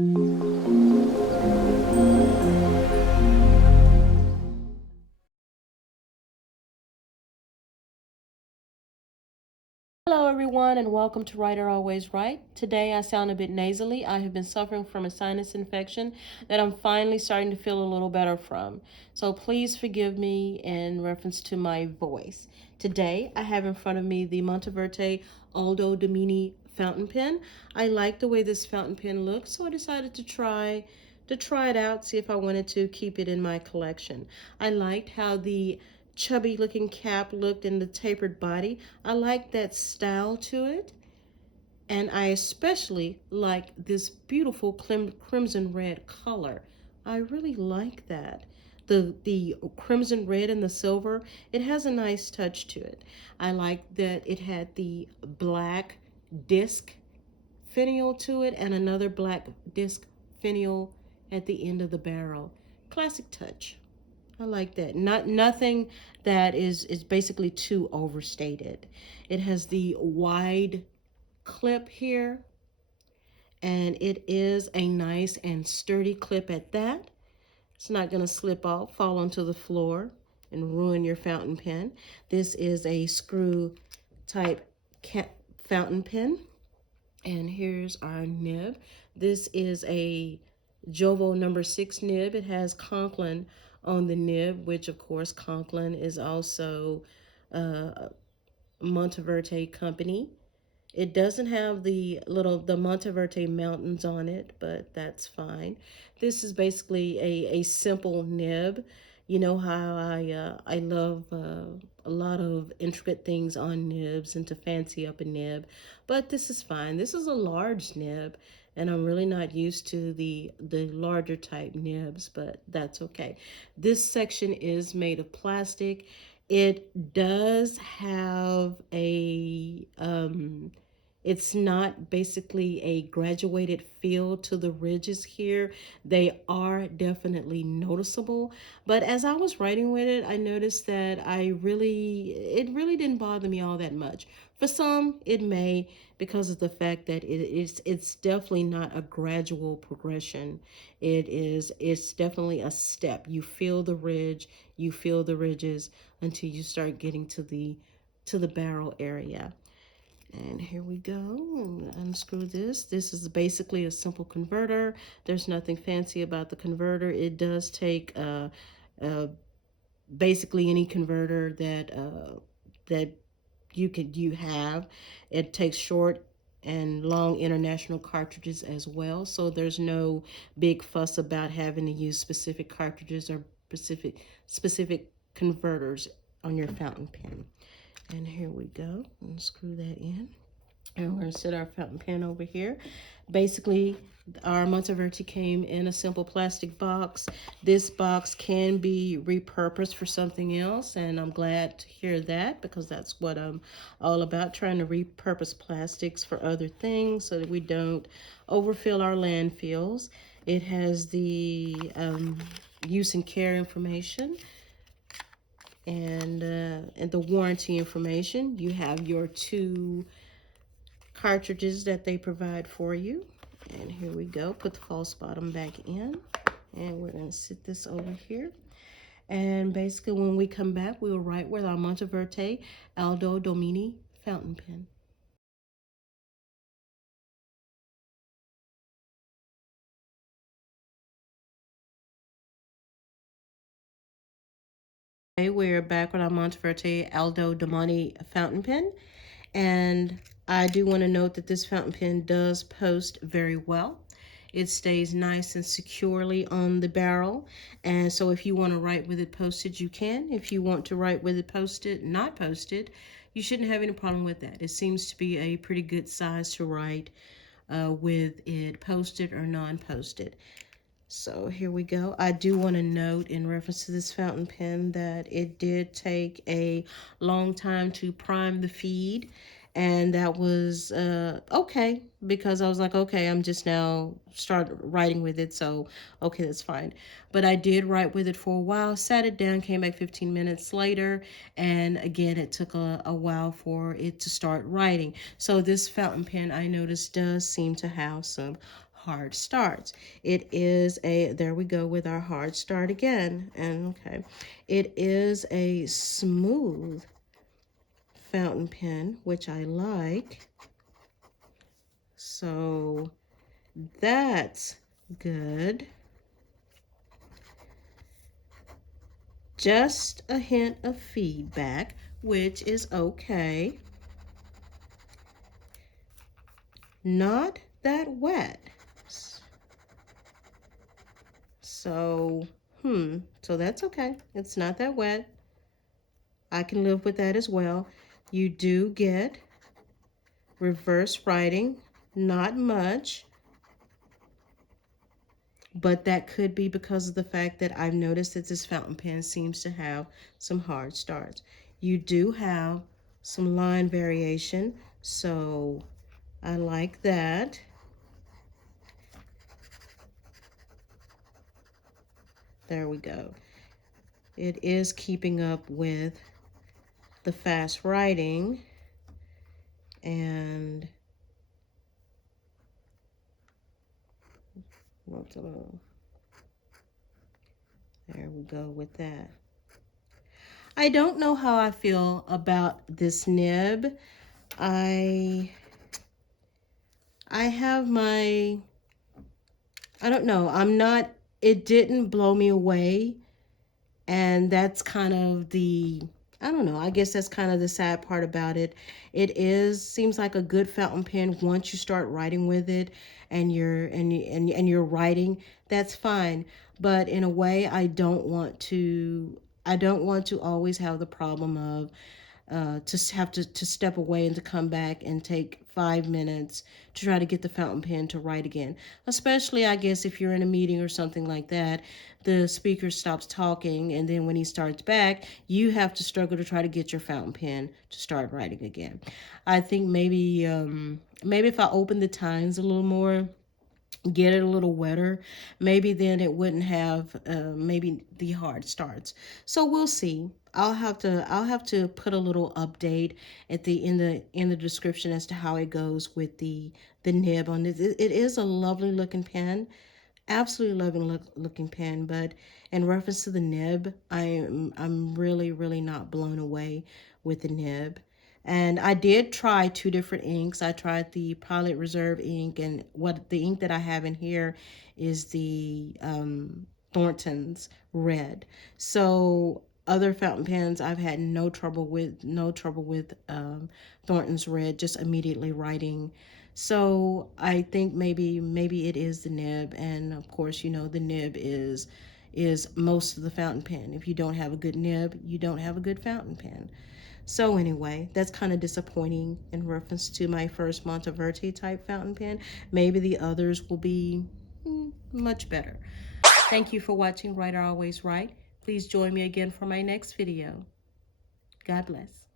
Hello, everyone, and welcome to Writer Always Right. Today I sound a bit nasally. I have been suffering from a sinus infection that I'm finally starting to feel a little better from. So please forgive me in reference to my voice. Today I have in front of me the Monteverde Aldo Domani fountain pen. I like the way this fountain pen looks, so I decided to try it out, see if I wanted to keep it in my collection. I liked how the chubby looking cap looked in the tapered body. I like that style to it. And I especially like this beautiful crimson red color. I really like that. The crimson red and the silver, it has a nice touch to it. I like that it had the black disc finial to it and another black disc finial at the end of the barrel. Classic touch. I like that. Nothing that is basically too overstated. It has the wide clip here, and it is a nice and sturdy clip at that. It's not going to slip off, fall onto the floor, and ruin your fountain pen. This is a screw type fountain pen. And here's our nib. This is a Jovo number 6 nib. It has Conklin on the nib, which of course Conklin is also a Monteverde company. It doesn't have the Monteverde mountains on it, but that's fine. This is basically a simple nib. You know how I love a lot of intricate things on nibs and to fancy up a nib, but this is fine. This is a large nib, and I'm really not used to the larger type nibs, but that's okay. This section is made of plastic. It does have it's not basically a graduated feel to the ridges here. They are definitely noticeable. But as I was writing with it, I noticed that it really didn't bother me all that much. For some, it may, because of the fact that it's definitely not a gradual progression. It's definitely a step. You feel the ridge, you feel the ridges until you start getting to the barrel area. And here we go. I'm going to unscrew this. This is basically a simple converter. There's nothing fancy about the converter. It does take basically any converter that you have. It takes short and long international cartridges as well. So there's no big fuss about having to use specific cartridges or specific converters on your fountain pen. And here we go. Unscrew that in. And we're going to set our fountain pen over here. Basically, our Monteverde came in a simple plastic box. This box can be repurposed for something else, and I'm glad to hear that because that's what I'm all about, trying to repurpose plastics for other things so that we don't overfill our landfills. It has the use and care information and the warranty information. You have your two cartridges that they provide for you. And here we go. Put the false bottom back in. And we're going to sit this over here. And basically when we come back, we'll write with our Monteverde Aldo Domani fountain pen. Okay, we're back with our Monteverde Aldo Domani fountain pen. And I do want to note that this fountain pen does post very well. It stays nice and securely on the barrel. And so if you want to write with it posted, you can. If you want to write with it posted, not posted, you shouldn't have any problem with that. It seems to be a pretty good size to write with it posted or non-posted. So here we go. I do want to note in reference to this fountain pen that it did take a long time to prime the feed. And that was okay, because I was like, okay, I'm just now start writing with it. So, okay, that's fine. But I did write with it for a while, sat it down, came back 15 minutes later. And again, it took a while for it to start writing. So this fountain pen, I noticed, does seem to have some hard starts. It is a, there we go with our hard start again. And okay, it is a smooth fountain pen, which I like. So that's good. Just a hint of feedback, which is okay. Not that wet. So, so that's okay. It's not that wet. I can live with that as well. You do get reverse writing, not much, but that could be because of the fact that I've noticed that this fountain pen seems to have some hard starts. You do have some line variation, so I like that. There we go. It is keeping up with the fast writing, and there we go with that. I don't know how I feel about this nib. I have my, I don't know, I'm not, it didn't blow me away. And that's kind of the, I don't know, I guess that's kind of the sad part about it. It seems like a good fountain pen once you start writing with it and you're writing, that's fine. But in a way, I don't want to always have the problem of to have to step away and to come back and take 5 minutes to try to get the fountain pen to write again. Especially, I guess, if you're in a meeting or something like that, the speaker stops talking, and then when he starts back, you have to struggle to try to get your fountain pen to start writing again. I think maybe if I open the tines a little more, get it a little wetter, maybe then it wouldn't have maybe the hard starts. So we'll see. I'll have to put a little update at the in the description as to how it goes with the nib on it. It is a lovely looking pen, absolutely loving looking pen, but in reference to the nib, I'm really not blown away with the nib. And I did try two different inks. I tried the Pilot Reserve ink, and what the ink that I have in here is the Thornton's red. So other fountain pens I've had no trouble with Thornton's red, just immediately writing. So I think maybe it is the nib, and of course, you know, the nib is most of the fountain pen. If you don't have a good nib, you don't have a good fountain pen. So anyway, that's kind of disappointing in reference to my first Monteverde type fountain pen. Maybe the others will be much better. Thank you for watching Writer Always Right. Please join me again for my next video. God bless.